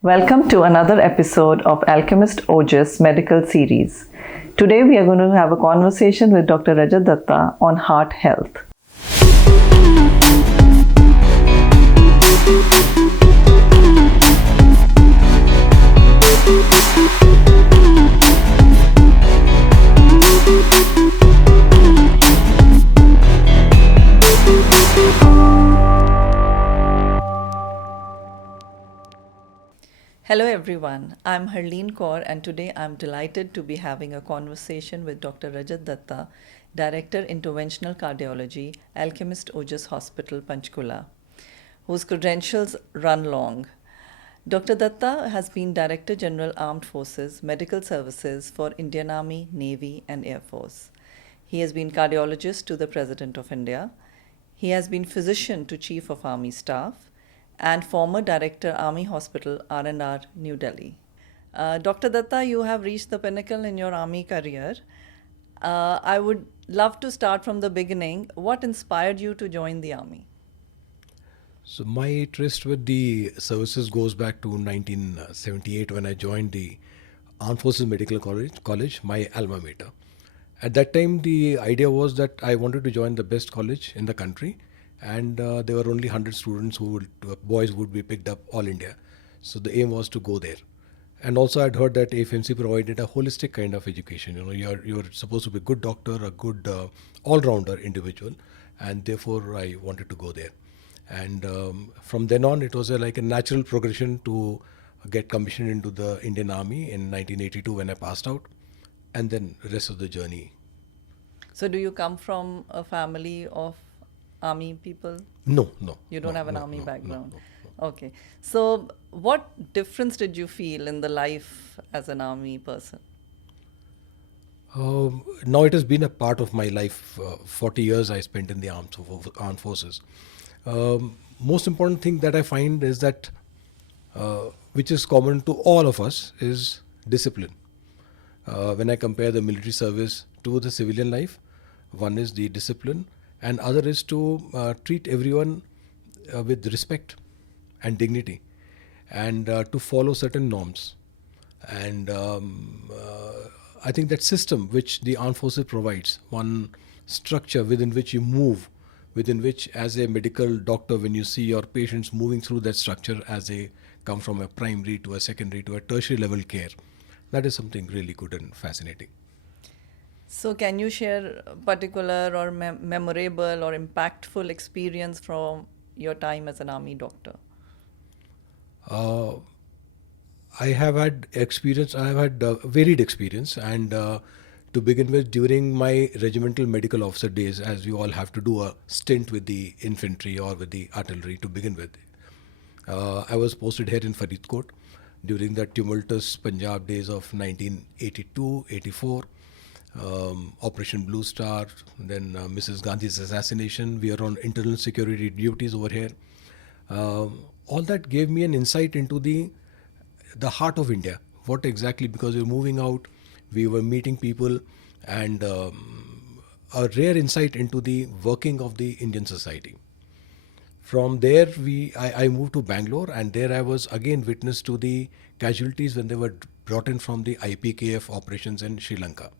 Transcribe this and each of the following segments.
Welcome to another episode of Alchemist Ojas Medical Series. Today we are going to have a conversation with Dr. Rajat Datta on heart health. Hello everyone, I'm Harleen Kaur and today I'm delighted to be having a conversation with Dr. Rajat Datta, Director Interventional Cardiology, Alchemist Ojas Hospital, Panchkula, whose credentials run long. Dr. Datta has been Director General Armed Forces Medical Services for Indian Army, Navy and Air Force. He has been cardiologist to the President of India. He has been physician to Chief of Army Staff and former Director, Army Hospital, R&R, New Delhi. Dr. Datta, you have reached the pinnacle in your Army career. I would love to start from the beginning. What inspired you to join the Army? So my tryst with the services goes back to 1978 when I joined the Armed Forces Medical College, my alma mater. At that time, the idea was that I wanted to join the best college in the country, and there were only 100 students boys would be picked up all India. So the aim was to go there. And also I'd heard that AFMC provided a holistic kind of education. You know, you're supposed to be a good doctor, a good all-rounder individual, and therefore I wanted to go there. And from then on, it was like a natural progression to get commissioned into the Indian Army in 1982 when I passed out, and then the rest of the journey. So do you come from a family of Army people? No. You don't have an Army background? No. Okay. So what difference did you feel in the life as an Army person? Now it has been a part of my life. 40 years I spent in the armed forces. Most important thing that I find is that, which is common to all of us, is discipline. When I compare the military service to the civilian life, one is the discipline and other is to treat everyone with respect and dignity, and to follow certain norms. And I think that system which the armed forces provides, one structure within which you move, within which as a medical doctor, when you see your patients moving through that structure as they come from a primary to a secondary to a tertiary level care, that is something really good and fascinating. So can you share a particular or memorable or impactful experience from your time as an Army doctor? I have had varied experience, and to begin with, during my regimental medical officer days, as we all have to do a stint with the infantry or with the artillery to begin with, I was posted here in Faridkot during the tumultuous Punjab days of 1982-84. Operation Blue Star, then Mrs. Gandhi's assassination. We are on internal security duties over here. All that gave me an insight into the heart of India. What exactly, because we were moving out, we were meeting people, and a rare insight into the working of the Indian society. From there, I moved to Bangalore, and there I was again witness to the casualties when they were brought in from the IPKF operations in Sri Lanka.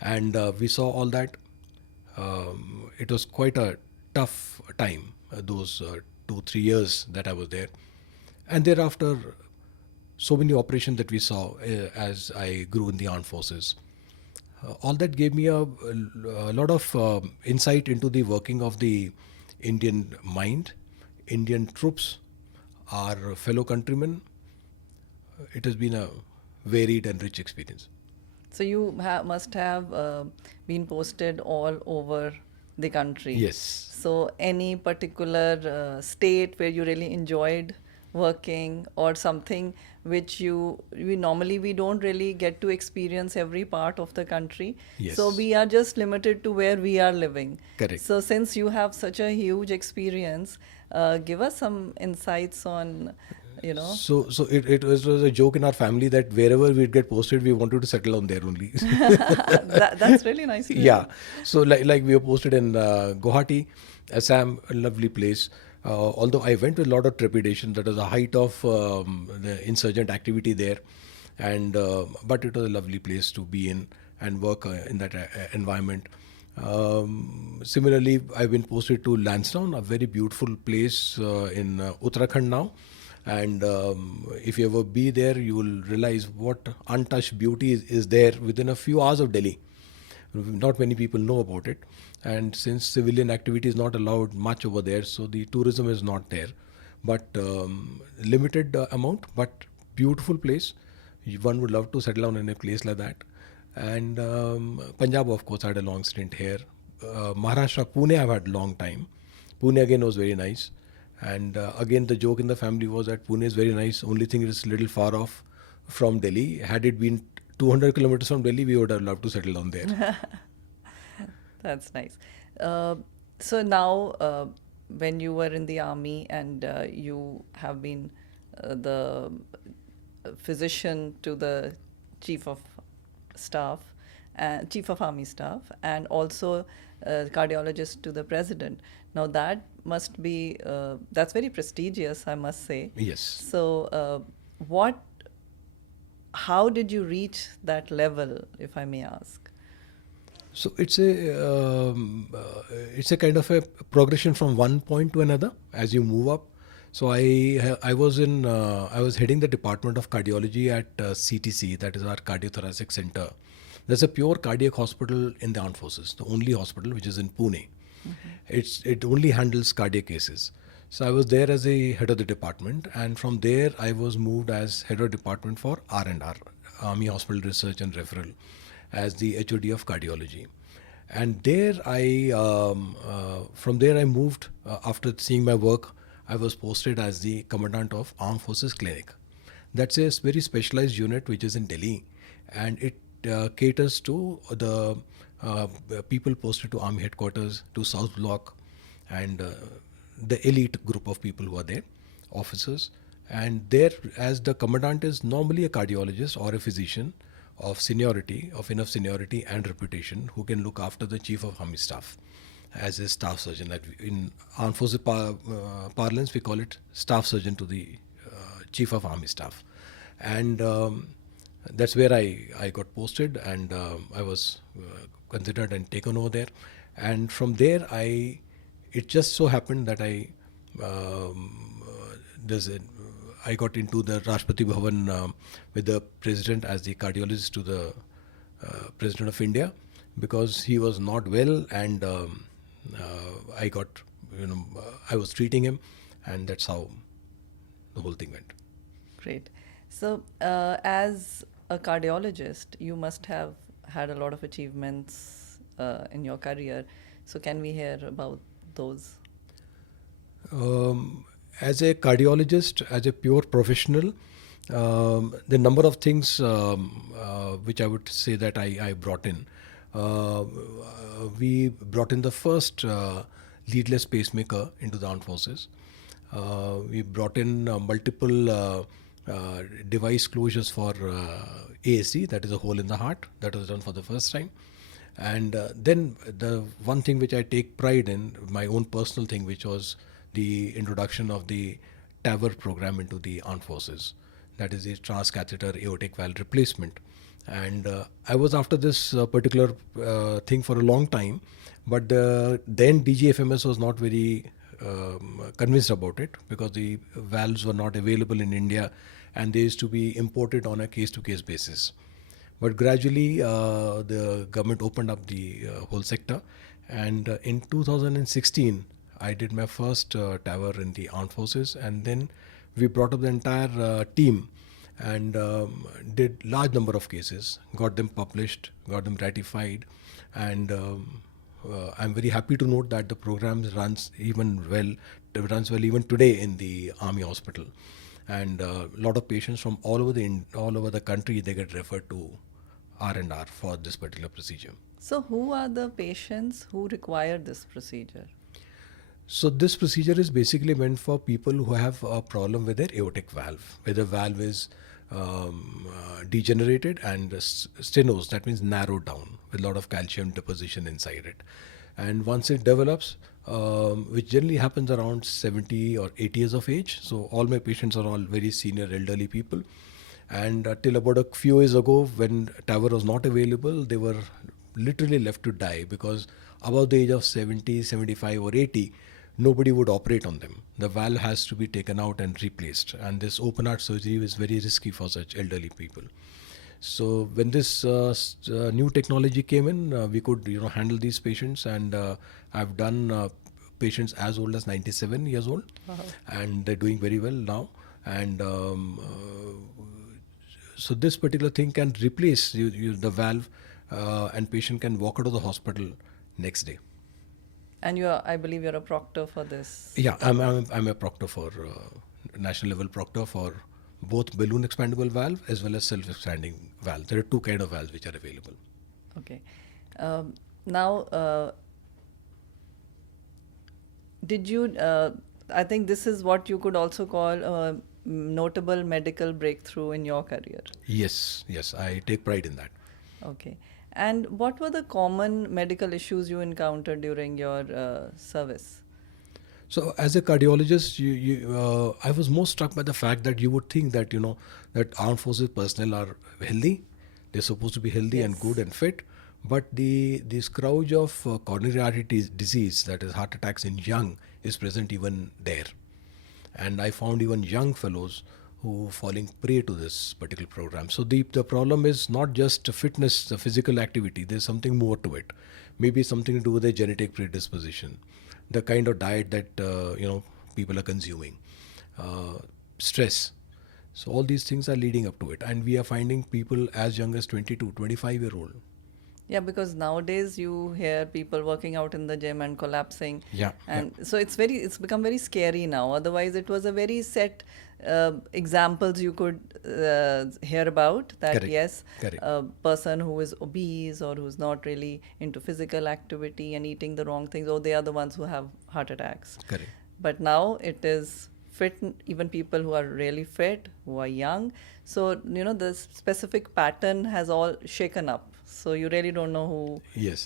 And we saw all that. It was quite a tough time, those 2-3 years that I was there. And thereafter, so many operations that we saw as I grew in the armed forces. All that gave me a lot of insight into the working of the Indian mind, Indian troops, our fellow countrymen. It has been a varied and rich experience. So you must have been posted all over the country. Yes. So any particular state where you really enjoyed working, or something which we normally don't really get to experience every part of the country. Yes. So we are just limited to where we are living. Correct. So since you have such a huge experience, give us some insights on, So it was a joke in our family that wherever we'd get posted, we wanted to settle down there only. That's really nice. Yeah. So like we were posted in Guwahati, Assam, a lovely place. Although I went with a lot of trepidation, that was the height of the insurgent activity there, and but it was a lovely place to be in and work in that environment. Similarly, I've been posted to Lansdowne, a very beautiful place in Uttarakhand now. And if you ever be there, you will realize what untouched beauty is there within a few hours of Delhi. Not many people know about it. And since civilian activity is not allowed much over there, so the tourism is not there. But limited amount, but beautiful place. One would love to settle down in a place like that. And Punjab, of course, I had a long stint here. Maharashtra, Pune, I've had a long time. Pune again was very nice. And again, the joke in the family was that Pune is very nice. Only thing is a little far off from Delhi. Had it been 200 kilometers from Delhi, we would have loved to settle down there. That's nice. So now, when you were in the army and you have been the physician to the chief of staff, chief of army staff, and also cardiologist to the president. Now that must be that's very prestigious, I must say. Yes. So, how did you reach that level, if I may ask? So it's a kind of a progression from one point to another as you move up. So I was heading the department of cardiology at CTC, that is our cardiothoracic center. There's a pure cardiac hospital in the armed forces, the only hospital which is in Pune. It only handles cardiac cases. So I was there as a head of the department, and from there I was moved as head of department for R&R, Army Hospital Research and Referral, as the HOD of cardiology. And there from there I moved, after seeing my work, I was posted as the commandant of Armed Forces Clinic. That's a very specialized unit which is in Delhi, and it caters to the people posted to Army headquarters, to South Block, and the elite group of people who are there, officers. And there, as the commandant is normally a cardiologist or a physician of seniority, of enough seniority and reputation, who can look after the chief of army staff as a staff surgeon. In armed forces parlance, we call it staff surgeon to the chief of army staff. And that's where I got posted, and I was considered and taken over there. And from there, it just so happened that I got into the Rashtrapati Bhavan with the president as the cardiologist to the president of India, because he was not well, and I was treating him, and that's how the whole thing went. Great. So, as a cardiologist, you must have had a lot of achievements in your career. So, can we hear about those? As a cardiologist, as a pure professional, the number of things which I would say that I brought in. We brought in the first leadless pacemaker into the armed forces. We brought in multiple device closures for ASC, that is a hole in the heart. That was done for the first time. And then the one thing which I take pride in, my own personal thing, which was the introduction of the TAVR program into the armed forces. That is the Transcatheter Aortic Valve Replacement. And I was after this particular thing for a long time, but then DGFMS was not very convinced about it, because the valves were not available in India and they used to be imported on a case-to-case basis. But gradually the government opened up the whole sector, and in 2016 I did my first TAVR in the armed forces, and then we brought up the entire team and did large number of cases, got them published, got them ratified, and I'm very happy to note that the program runs well even today in the Army Hospital, and a lot of patients from all over the country, they get referred to R&R for this particular procedure. So, who are the patients who require this procedure? So this procedure is basically meant for people who have a problem with their aortic valve, where the valve is degenerated and stenosed, that means narrowed down with a lot of calcium deposition inside it. And once it develops, which generally happens around 70 or 80 years of age. So all my patients are all very senior elderly people. And till about a few years ago, when TAVR was not available, they were literally left to die, because above the age of 70, 75 or 80, nobody would operate on them. The valve has to be taken out and replaced. And this open heart surgery is very risky for such elderly people. So when this new technology came in, we could handle these patients, and I've done patients as old as 97 years old. Wow. And they're doing very well now. And so this particular thing can replace the valve, and patient can walk out of the hospital next day. And I believe you're a proctor for this. Yeah, I'm a proctor for national level proctor for both balloon expandable valve as well as self-expanding valve. There are two kind of valves which are available. Okay. Now, did you? I think this is what you could also call a notable medical breakthrough in your career. Yes, I take pride in that. Okay. And what were the common medical issues you encountered during your service? So as a cardiologist, I was most struck by the fact that you would think that that armed forces personnel are healthy. They're supposed to be healthy and good and fit, but the scourge of coronary artery disease, that is heart attacks in young, is present even there. And I found even young fellows who falling prey to this particular program. So the problem is not just fitness, the physical activity. There's something more to it. Maybe something to do with their genetic predisposition, the kind of diet that people are consuming, stress. So all these things are leading up to it, and we are finding people as young as 22, 25-year-old. Yeah, because nowadays you hear people working out in the gym and collapsing. So it's become very scary now. Otherwise, it was a very set examples you could hear about that. Correct. Yes, Correct. a person who is obese or who's not really into physical activity and eating the wrong things, they are the ones who have heart attacks. Correct. But now it is fit, even people who are really fit, who are young. So the specific pattern has all shaken up. So you really don't know who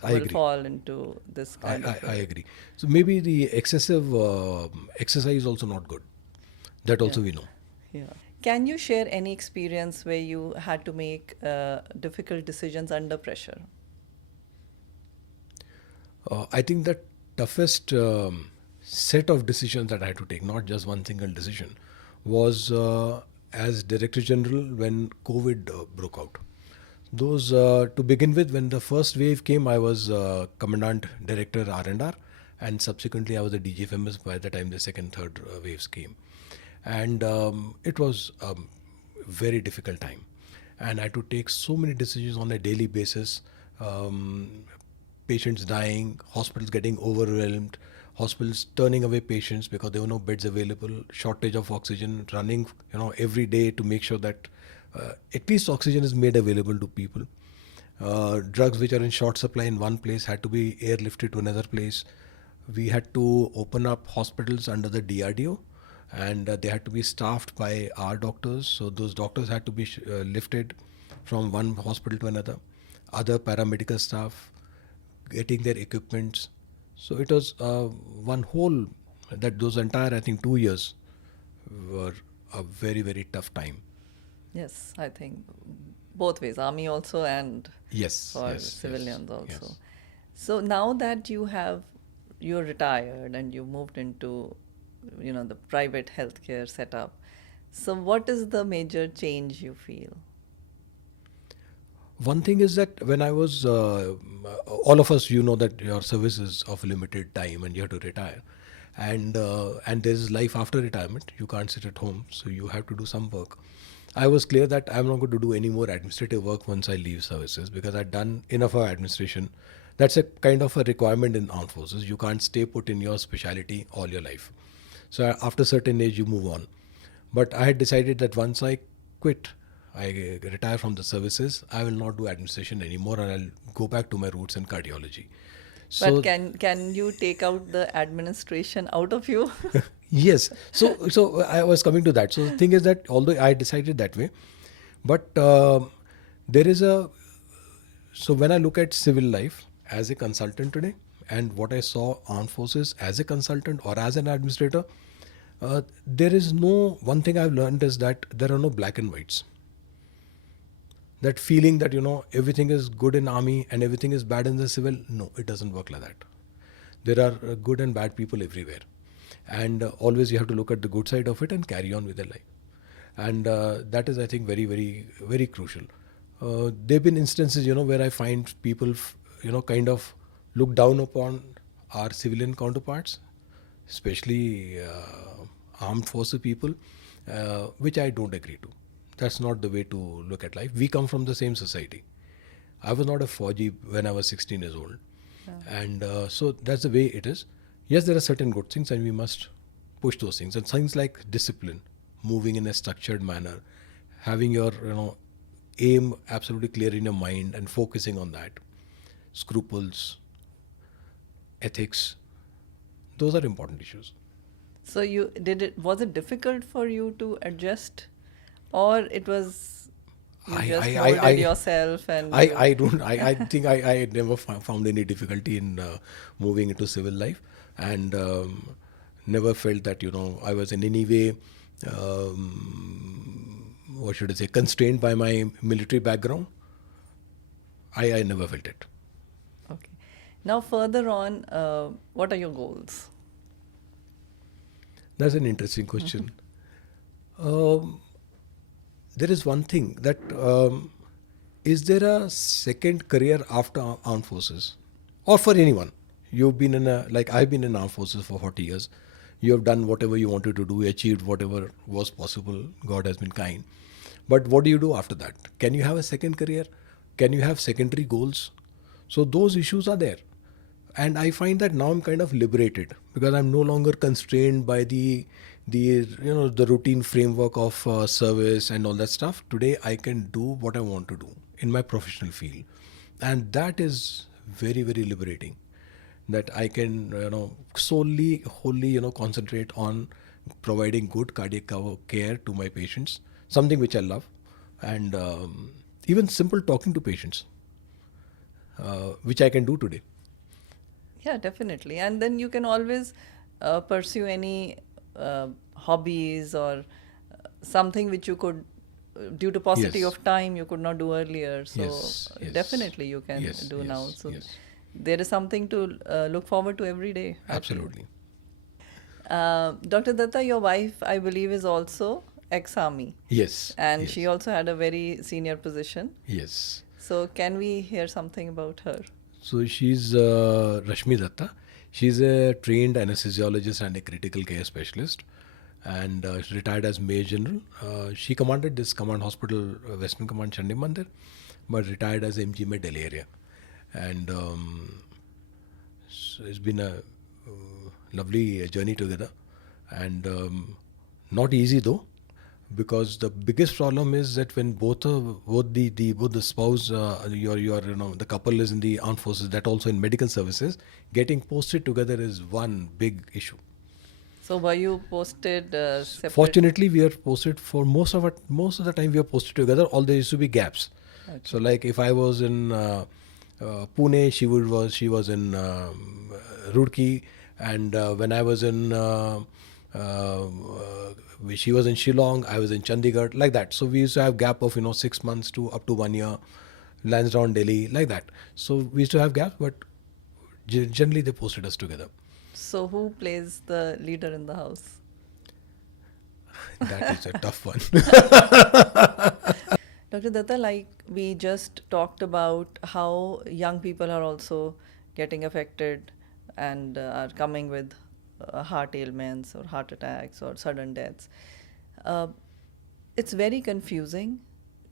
will fall into this kind of... I agree. So maybe the excessive exercise is also not good. That also we know. Yeah. Can you share any experience where you had to make difficult decisions under pressure? I think the toughest set of decisions that I had to take, not just one single decision, was as Director General when COVID broke out. Those, to begin with, when the first wave came, I was Commandant Director R&R, and subsequently I was the DGFMS by the time the second, third waves came. And it was a very difficult time. And I had to take so many decisions on a daily basis. Patients dying, hospitals getting overwhelmed, hospitals turning away patients because there were no beds available, shortage of oxygen, running every day to make sure that at least oxygen is made available to people. Drugs which are in short supply in one place had to be airlifted to another place. We had to open up hospitals under the DRDO, and they had to be staffed by our doctors. So those doctors had to be lifted from one hospital to another. Other paramedical staff, getting their equipments. So it was one whole, those entire, I think, 2 years were a very, very tough time. Yes, I think both ways, army also and for civilians also. Yes. So now that you're retired and you moved into the private healthcare setup, so what is the major change you feel? One thing is that when I was, all of us, that your service is of limited time and you have to retire. And there's life after retirement. You can't sit at home, so you have to do some work. I was clear that I'm not going to do any more administrative work once I leave services, because I've done enough of administration. That's a kind of a requirement in armed forces. You can't stay put in your specialty all your life. So after a certain age, you move on. But I had decided that once I quit, I retire from the services, I will not do administration anymore, and I'll go back to my roots in cardiology. So, but can you take out the administration out of you? Yes. So I was coming to that. So the thing is that although I decided that way, but there is so when I look at civil life as a consultant today, and what I saw armed forces as a consultant or as an administrator, there is no, one thing I've learned is that there are no black and whites. That feeling that, everything is good in army and everything is bad in the civil, no, it doesn't work like that. There are good and bad people everywhere. And always you have to look at the good side of it and carry on with their life. And that is, I think, very, very, very crucial. There have been instances, where I find people, kind of look down upon our civilian counterparts, especially armed forces people, which I don't agree to. That's not the way to look at life. We come from the same society. I was not a Fauji when I was 16 years old. And so that's the way it is. Yes, there are certain good things and we must push those things. And things like discipline, moving in a structured manner, having your aim absolutely clear in your mind and focusing on that. Scruples, ethics, those are important issues. So was it difficult for you to adjust, or it was you just molded yourself and I think I never found any difficulty in moving into civil life, and never felt that I was in any way what should I say, constrained by my military background. I never felt it. Okay. Now further on, what are your goals? That's an interesting question. There is one thing that is there a second career after armed forces, or for anyone? You've been I've been in armed forces for 40 years. You have done whatever you wanted to do, achieved whatever was possible. God has been kind. But what do you do after that? Can you have a second career? Can you have secondary goals? So those issues are there. And I find that now I'm kind of liberated because I'm no longer constrained by the routine framework of service and all that stuff. Today I can do what I want to do in my professional field, and that is very, very liberating. That I can wholly concentrate on providing good cardiac care to my patients, something which I love, and even simple talking to patients, which I can do today. Yeah, definitely. And then you can always pursue any hobbies or something which you could, due to paucity of time, you could not do earlier. So Yes. definitely you can do now. So there is something to look forward to every day. Absolutely. Dr. Datta, your wife, I believe, is also ex-army. Yes. And yes. she also had a very senior position. Yes. So can we hear something about her? So she's Rajat Datta. She's a trained anesthesiologist and a critical care specialist, and retired as Major General. She commanded this command hospital, Western Command Chandi Mandir, but retired as MG Med Delhi area. And so it's been a lovely journey together, and not easy though, because the biggest problem is that when both the spouse, the couple is in the armed forces, that also in medical services, getting posted together is one big issue. So were you posted separate? Fortunately, we are posted for most of the time we are posted together. All there used to be gaps. Okay. So like if I was in Pune, she was in Roorkee, and when I was in she was in Shillong, I was in Chandigarh, like that. So we used to have gap of 6 months to up to 1 year, Lansdowne, Delhi, like that. So we used to have gaps, but generally they posted us together. So who plays the leader in the house? That is a tough one. Dr. Datta, like we just talked about how young people are also getting affected and are coming with heart ailments or heart attacks or sudden deaths. It's very confusing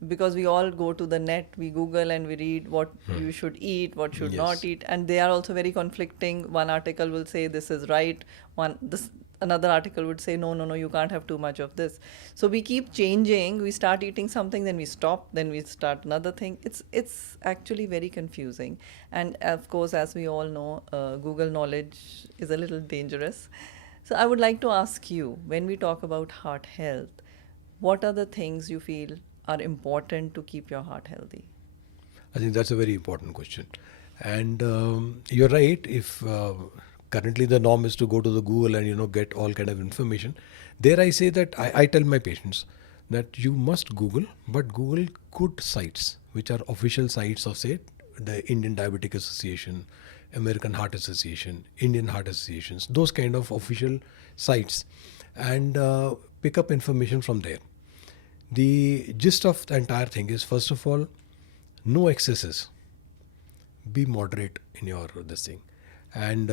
because we all go to the net, we Google and we read what you should eat, what should not eat, and they are also very conflicting. One article will say this is right, another article would say no, you can't have too much of this. So we keep changing. We start eating something, then we stop, then we start another thing. It's actually very confusing. And of course, as we all know, Google knowledge is a little dangerous. So I would like to ask you, when we talk about heart health, what are the things you feel are important to keep your heart healthy? I think that's a very important question. And you're right. If currently the norm is to go to the Google and get all kind of information, there I say that I tell my patients that you must Google, but Google good sites which are official sites of, say, the Indian Diabetic Association, American Heart Association, Indian Heart Associations, those kind of official sites, and pick up information from there. The gist of the entire thing is, first of all, no excesses. Be moderate in your this thing, and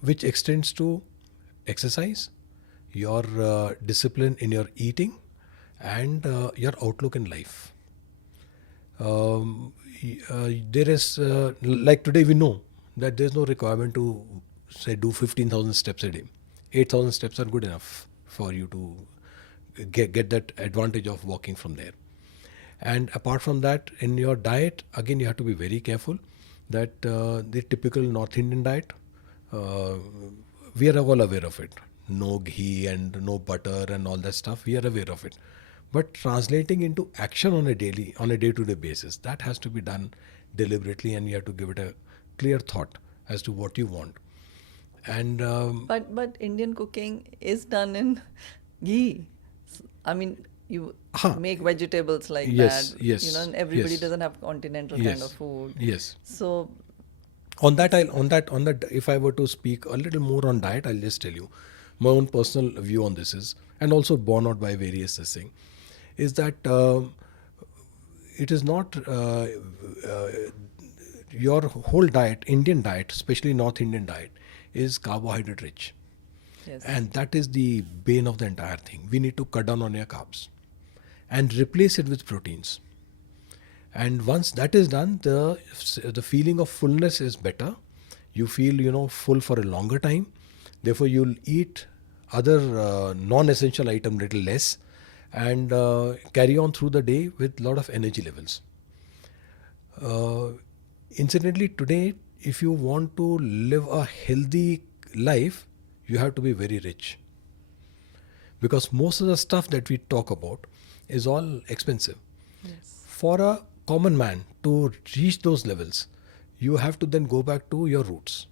which extends to exercise, your discipline in your eating, and your outlook in life. There is like today we know that there is no requirement to say do 15,000 steps a day. 8,000 steps are good enough for you to get that advantage of walking from there. And apart from that, in your diet, again, you have to be very careful that the typical North Indian diet, we are all aware of it. No ghee and no butter and all that stuff, we are aware of it. But translating into action on a day-to-day basis, that has to be done deliberately, and you have to give it a clear thought as to what you want. And But Indian cooking is done in ghee. I mean, you make vegetables like yes, that. yes, And everybody yes. doesn't have continental Yes, kind of food. yes. So On that, if I were to speak a little more on diet, I'll just tell you my own personal view on this is, and also borne out by various this thing, is that it is not your whole diet, Indian diet, especially North Indian diet, is carbohydrate rich. yes. And that is the bane of the entire thing. We need to cut down on your carbs and replace it with proteins. And once that is done, the feeling of fullness is better. You feel full for a longer time. Therefore, you'll eat other non-essential item little less, and carry on through the day with lot of energy levels. Incidentally, today, if you want to live a healthy life, you have to be very rich, because most of the stuff that we talk about is all expensive. Yes. For a common man to reach those levels, you have to then go back to your roots.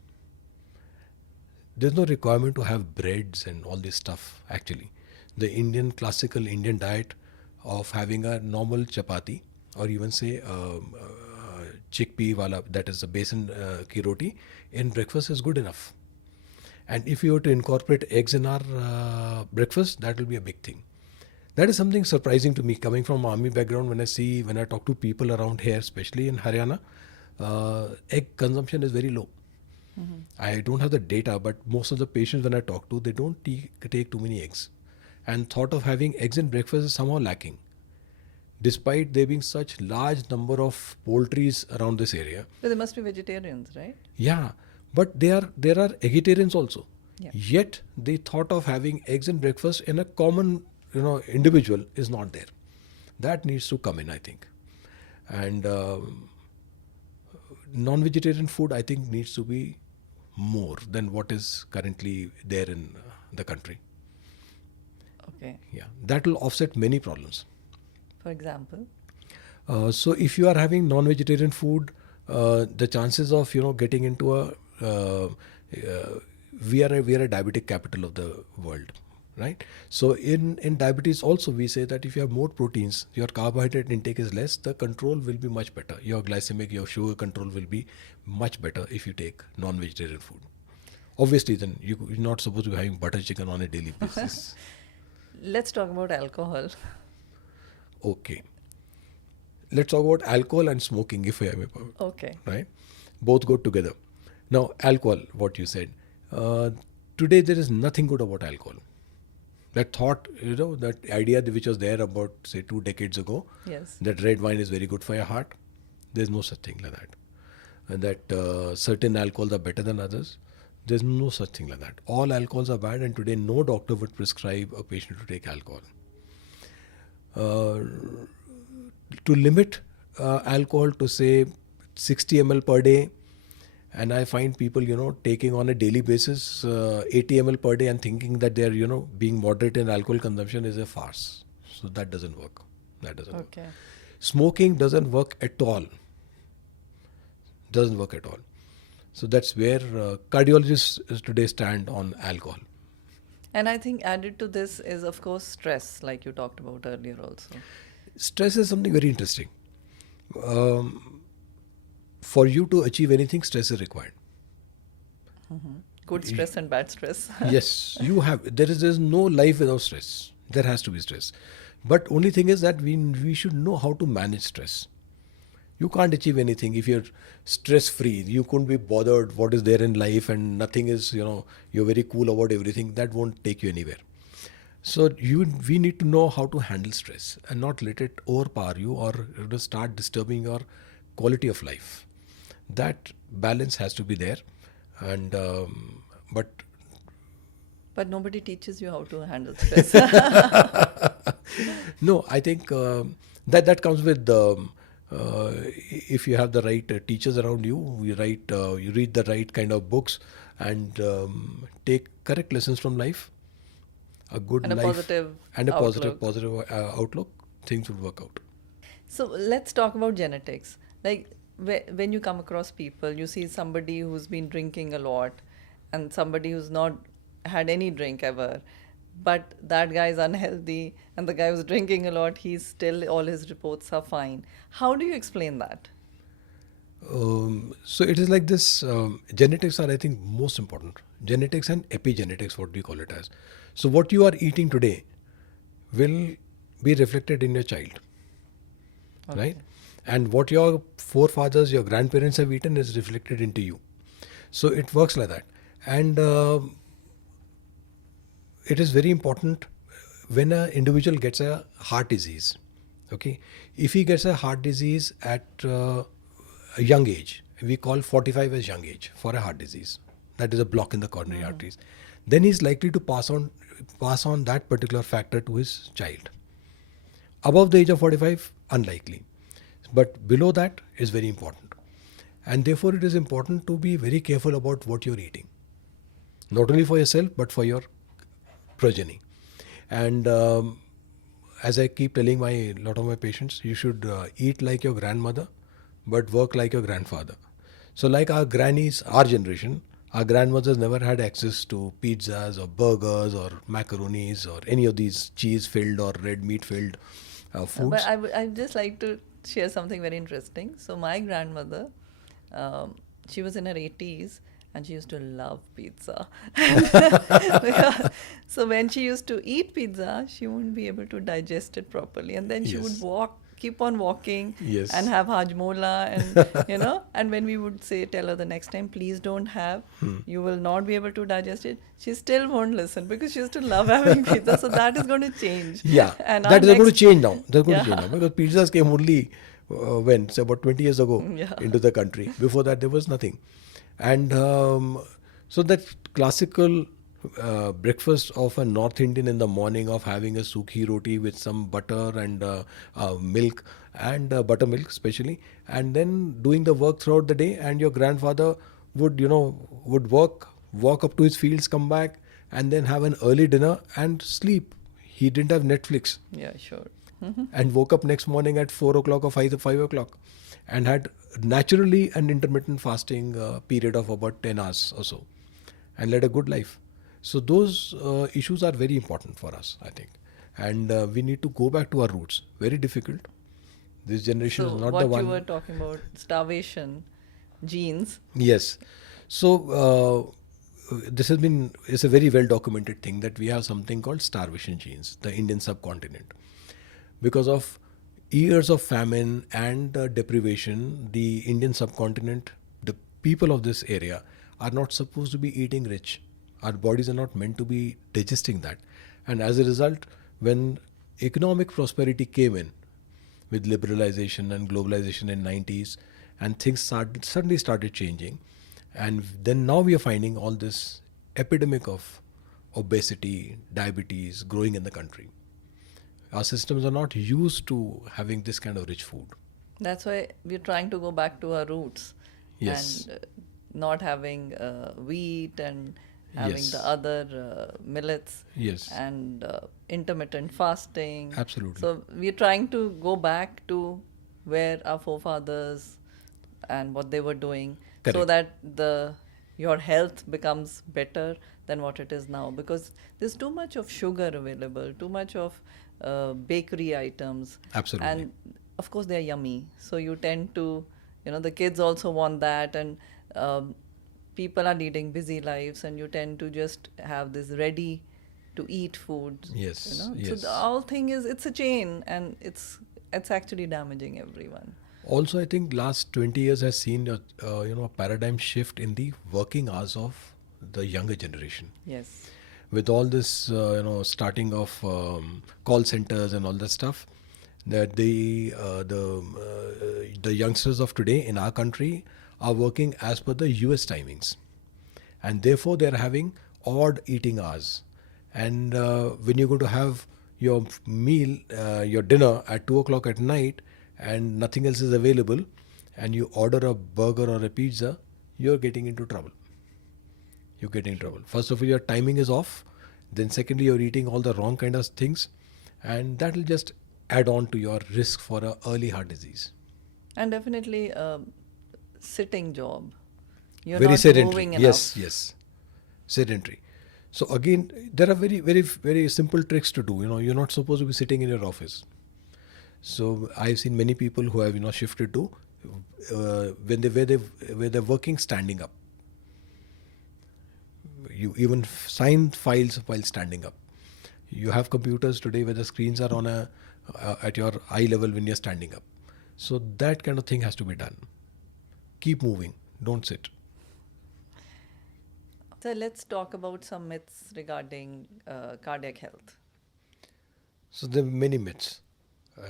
There's no requirement to have breads and all this stuff. Actually, the classical Indian diet of having a normal chapati, or even say chickpea wala, that is the besan ki roti, in breakfast is good enough. And if you were to incorporate eggs in our breakfast, that will be a big thing. That is something surprising to me, coming from army background. When I talk to people around here, especially in Haryana, egg consumption is very low. Mm-hmm. I don't have the data, but most of the patients when I talk to, they don't take too many eggs. And thought of having eggs in breakfast is somehow lacking, despite there being such large number of poultries around this area. But they must be vegetarians, right? Yeah, but there are vegetarians also. Yeah. Yet the thought of having eggs in breakfast in a common individual is not there. That needs to come in, I think. And non-vegetarian food, I think, needs to be more than what is currently there in the country. Okay. Yeah, that will offset many problems. For example? So if you are having non-vegetarian food, the chances of getting into a we are a diabetic capital of the world, right? So in diabetes also, we say that if you have more proteins, your carbohydrate intake is less, the control will be much better. Your glycemic, your sugar control will be much better if you take non-vegetarian food. Obviously, then you're not supposed to be having butter chicken on a daily basis. Let's talk about alcohol. Okay. Let's talk about alcohol and smoking, if I may. Okay. Right? Both go together. Now, alcohol, what you said. Today, there is nothing good about alcohol. That thought, that idea which was there about, say, 2 decades ago, Yes. that red wine is very good for your heart, there's no such thing like that. And that certain alcohols are better than others, there's no such thing like that. All alcohols are bad, and today no doctor would prescribe a patient to take alcohol. To limit alcohol to, say, 60 ml per day, and I find people, taking on a daily basis 80 ml per day and thinking that they're, being moderate in alcohol consumption is a farce. So that doesn't work. That doesn't work. Okay. Smoking doesn't work at all. doesn't work at all. So that's where cardiologists today stand on alcohol. And I think added to this is, of course, stress, like you talked about earlier also. Stress is something very interesting. Um, for you to achieve anything, stress is required. Good stress and bad stress. Yes, you have. There is no life without stress. There has to be stress. But only thing is that we should know how to manage stress. You can't achieve anything if you're stress free. You couldn't be bothered what is there in life and nothing is, you're very cool about everything. That won't take you anywhere. So we need to know how to handle stress and not let it overpower you or start disturbing your quality of life. That balance has to be there, and but But nobody teaches you how to handle stress. no, I think that comes with if you have the right teachers around you, you read the right kind of books, and take correct lessons from life. A good And a life positive and a outlook. positive outlook, things would work out. So let's talk about genetics. Like when you come across people, you see somebody who's been drinking a lot and somebody who's not had any drink ever, but that guy is unhealthy, and the guy who's drinking a lot, he's still, all his reports are fine. How do you explain that? So it is like this. Genetics are, I think, most important. Genetics and epigenetics, what we call it as. So what you are eating today will be reflected in your child, right? Okay. And what your forefathers, your grandparents have eaten is reflected into you. So it works like that. And it is very important when an individual gets a heart disease. Okay, if he gets a heart disease at a young age, we call 45 as young age for a heart disease. That is a block in the coronary arteries. Then he is likely to pass on that particular factor to his child. Above the age of 45, unlikely. But below that is very important. And therefore, it is important to be very careful about what you're eating. Not only for yourself, but for your progeny. And as I keep telling a lot of my patients, you should eat like your grandmother, but work like your grandfather. So like our grannies, our generation, our grandmothers never had access to pizzas or burgers or macaronis or any of these cheese-filled or red meat-filled foods. But I'd just like to share something very interesting. So my grandmother, she was in her 80s and she used to love pizza. So when she used to eat pizza, she wouldn't be able to digest it properly. And then she would Yes. keep on walking Yes. and have hajmola and, and when we would tell her the next time, please don't have, you will not be able to digest it, she still won't listen because she used to love having pizza. So that is going to change. Yeah, And our that is going to next, change now. That's going to change yeah, now because pizzas came only when, say about 20 years ago yeah. into the country. Before that, there was nothing. And so that classical breakfast of a North Indian in the morning of having a sukhi roti with some butter and milk and buttermilk especially, and then doing the work throughout the day. And your grandfather would walk up to his fields, come back, and then have an early dinner and sleep. He didn't have Netflix Yeah, sure. and woke up next morning at 4 o'clock or 5 o'clock and had naturally an intermittent fasting period of about 10 hours or so and led a good life. So those issues are very important for us, I think. And we need to go back to our roots. Very difficult. This generation So is not what the you one. were talking about, starvation, genes. Yes. So it's a very well documented thing that we have something called starvation genes, the Indian subcontinent. Because of years of famine and deprivation, the Indian subcontinent, the people of this area are not supposed to be eating rich. Our bodies are not meant to be digesting that. And as a result, when economic prosperity came in with liberalization and globalization in 90s, and things suddenly started changing, and then now we are finding all this epidemic of obesity, diabetes growing in the country. Our systems are not used to having this kind of rich food. That's why we're trying to go back to our roots Yes. and not having wheat and having Yes. the other millets Yes. and intermittent fasting. Absolutely. So we're trying to go back to where our forefathers and what they were doing, so Correct. that your health becomes better than what it is now, because there's too much of sugar available, too much of bakery items, Absolutely. and of course they're yummy, so you tend to, the kids also want that, and um, people are leading busy lives, and you tend to just have this ready to eat food, Yes, so the yes. whole thing is, it's a chain, and it's actually damaging everyone. Also, I think last 20 years has seen a paradigm shift in the working hours of the younger generation. Yes. With all this, starting of call centers and all that stuff, that the youngsters of today in our country are working as per the US timings, and therefore they are having odd eating hours. And when you're going to have your meal, your dinner at 2 o'clock at night, and nothing else is available, and you order a burger or a pizza, you're getting into trouble. You're getting in trouble. First of all, your timing is off. Then, secondly, you're eating all the wrong kind of things, and that will just add on to your risk for a early heart disease. And definitely sitting job. You're Very not sedentary. moving Yes, enough. yes, sedentary. So again, there are very, very, very simple tricks to do. You're not supposed to be sitting in your office. So I've seen many people who have shifted to when they where they're working standing up. You even sign files while standing up. You have computers today where the screens are on at your eye level when you're standing up. So that kind of thing has to be done. Keep moving. Don't sit. So let's talk about some myths regarding cardiac health. So there are many myths,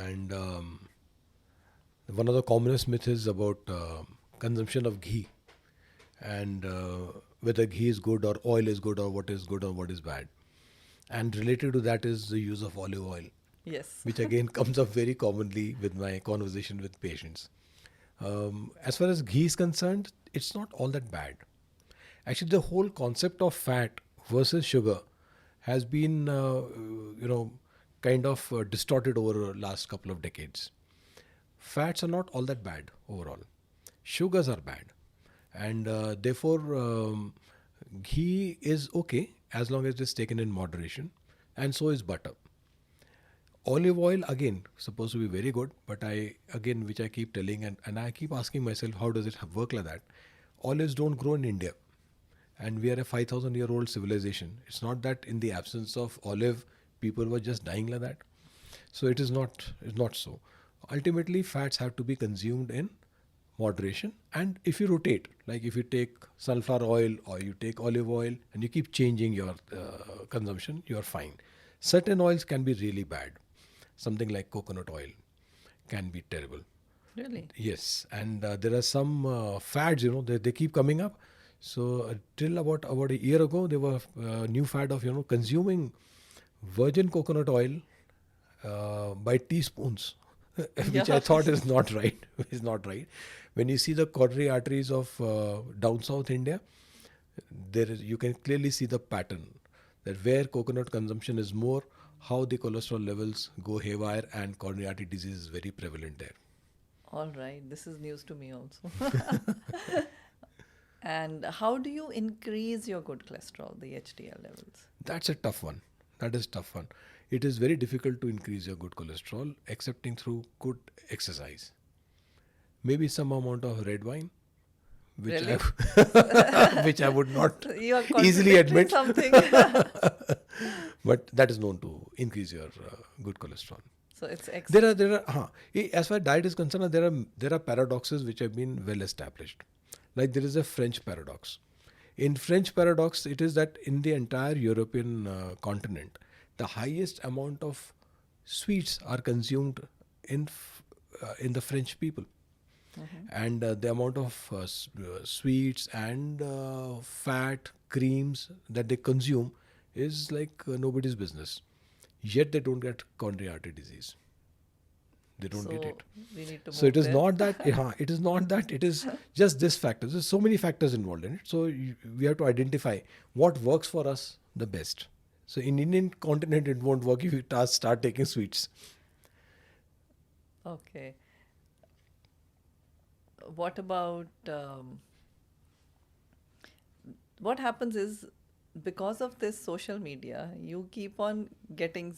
and one of the commonest myths is about consumption of ghee, and whether ghee is good or oil is good, or what is good or what is bad. And related to that is the use of olive oil, Yes. which again comes up very commonly with my conversation with patients. As far as ghee is concerned, it's not all that bad. Actually, the whole concept of fat versus sugar has been, kind of distorted over the last couple of decades. Fats are not all that bad overall. Sugars are bad, and therefore ghee is okay as long as it's taken in moderation, and so is butter. Olive oil again supposed to be very good, but I again, which I keep telling, and I keep asking myself, how does it work like that? Olives don't grow in India, and we are a 5,000-year-old civilization. It's not that in the absence of olive, people were just dying like that. So it is not. It's not so. Ultimately, fats have to be consumed in moderation, and if you rotate, like if you take sunflower oil or you take olive oil, and you keep changing your consumption, you are fine. Certain oils can be really bad. Something like coconut oil can be terrible. Really? Yes, and there are some fads, they keep coming up. So till about a year ago, there were new fad of consuming virgin coconut oil by teaspoons, which I Yeah. thought is not right. Is not right. When you see the coronary arteries of down south India, you can clearly see the pattern that where coconut consumption is more, how the cholesterol levels go haywire, and coronary artery disease is very prevalent there. All right. This is news to me also. And how do you increase your good cholesterol, the HDL levels? That's a tough one. That is tough one. It is very difficult to increase your good cholesterol, excepting through good exercise. Maybe some amount of red wine, which I Really? which I would not You are easily contradicting admit, something. but that is known to increase your good cholesterol. So it's As far as diet is concerned, there are paradoxes which have been well established. Like there is a French paradox. In French paradox, it is that in the entire European continent, the highest amount of sweets are consumed in the French people, and the amount of sweets and fat creams that they consume is like nobody's business. Yet they don't get coronary artery disease. They don't get so it. we need to So it move is there. not that. It is not that. It is just this factor. There's so many factors involved in it. So we have to identify what works for us the best. So in Indian continent, it won't work if you start taking sweets. Okay. what about what happens is, because of this social media, you keep on getting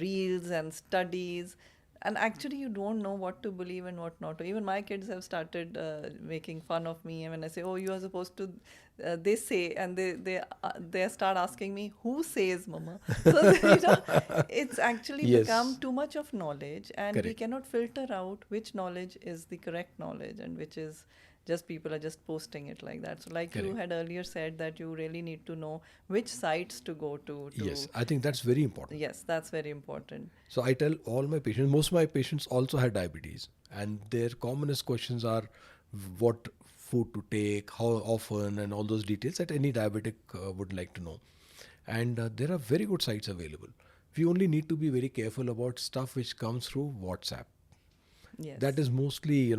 reels and studies, and actually you don't know what to believe and what not to. Even my kids have started making fun of me, and when I say, "Oh, you are supposed to," they say, and they start asking me, "Who says, Mama?" So it's actually Yes. become too much of knowledge, and we Correct. cannot filter out which knowledge is the correct knowledge and which is just people are just posting it like that. So like you Correct. had earlier said that you really need to know which sites to go to. Yes, I think that's very important. Yes, that's very important. So I tell all my patients, most of my patients also have diabetes, and their commonest questions are what food to take, how often, and all those details that any diabetic would like to know. And there are very good sites available. We only need to be very careful about stuff which comes through WhatsApp. Yes. That is mostly, I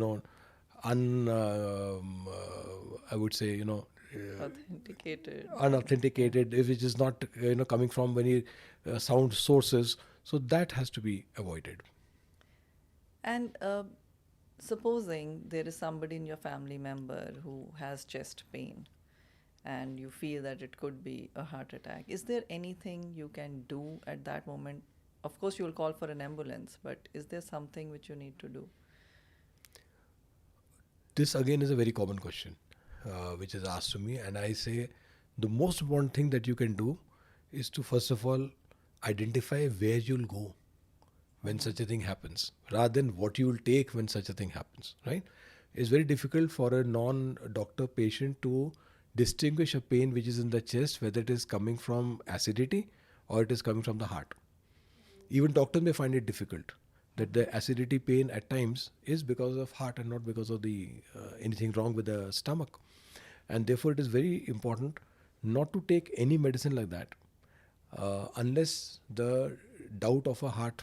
would say, Authenticated. unauthenticated, if it is not coming from any sound sources, so that has to be avoided. And supposing there is somebody in your family member who has chest pain and you feel that it could be a heart attack, is there anything you can do at that moment? Of course, you will call for an ambulance, but is there something which you need to do? This again is a very common question which is asked to me, and I say the most important thing that you can do is to first of all identify where you'll go when such a thing happens, rather than what you will take when such a thing happens, right? It's very difficult for a non-doctor patient to distinguish a pain which is in the chest, whether it is coming from acidity or it is coming from the heart. Even doctors may find it difficult that the acidity pain at times is because of heart and not because of the anything wrong with the stomach. And therefore it is very important not to take any medicine like that unless the doubt of a heart,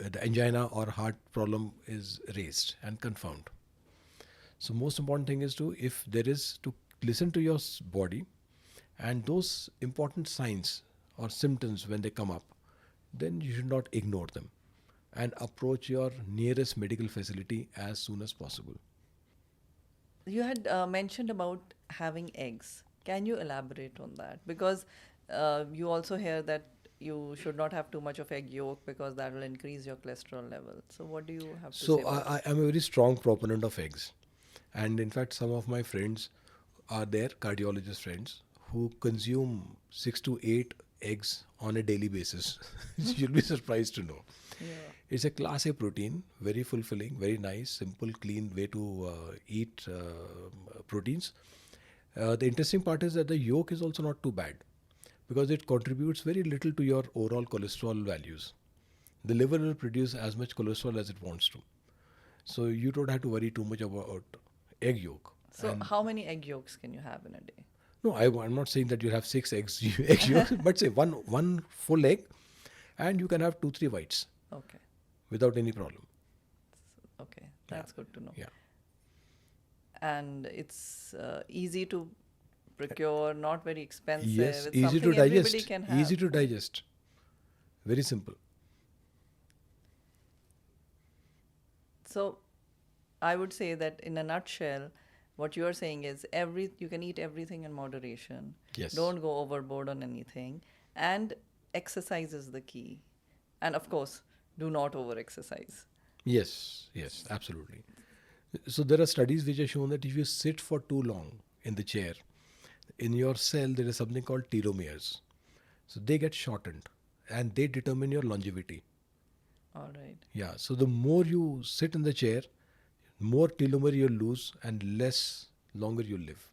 the angina or heart problem is raised and confirmed. So most important thing is to listen to your body, and those important signs or symptoms when they come up, then you should not ignore them and approach your nearest medical facility as soon as possible. You had mentioned about having eggs. Can you elaborate on that? Because you also hear that you should not have too much of egg yolk because that will increase your cholesterol level. So what do you have to say So about I am a very strong proponent of eggs. And in fact, some of my friends are there, cardiologist friends, who consume 6 to 8 eggs on a daily basis. You'll be surprised to know. Yeah. It's a class A protein, very fulfilling, very nice, simple, clean way to eat proteins. The interesting part is that the yolk is also not too bad because it contributes very little to your overall cholesterol values. The liver will produce as much cholesterol as it wants to. So you don't have to worry too much about egg yolk. So And how many egg yolks can you have in a day? no, I'm not saying that you have 6 eggs, egg yolks, but say one full egg, and you can have 2-3 whites Okay. without any problem. Okay. That's good to know. Yeah. And it's easy to procure, not very expensive. Yes, It's easy to something everybody digest. can have. Easy to digest. Very simple. So I would say that in a nutshell, what you are saying is you can eat everything in moderation. Yes. Don't go overboard on anything. And exercise is the key. And of course, do not over-exercise. Yes, absolutely. So there are studies which have shown that if you sit for too long in the chair, in your cell there is something called telomeres. So they get shortened and they determine your longevity. All right. Yeah, so the more you sit in the chair, more telomere you'll lose and less longer you'll live.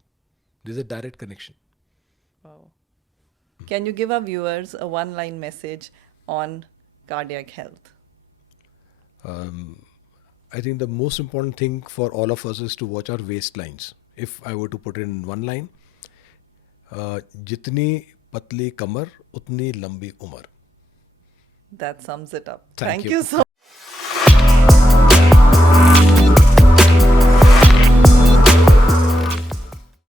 There's a direct connection. Wow. Can you give our viewers a one-line message on cardiac health? I think the most important thing for all of us is to watch our waistlines. If I were to put it in one line, jitni patli kamar, utni lambi umar. That sums it up. Thank Thank you. you so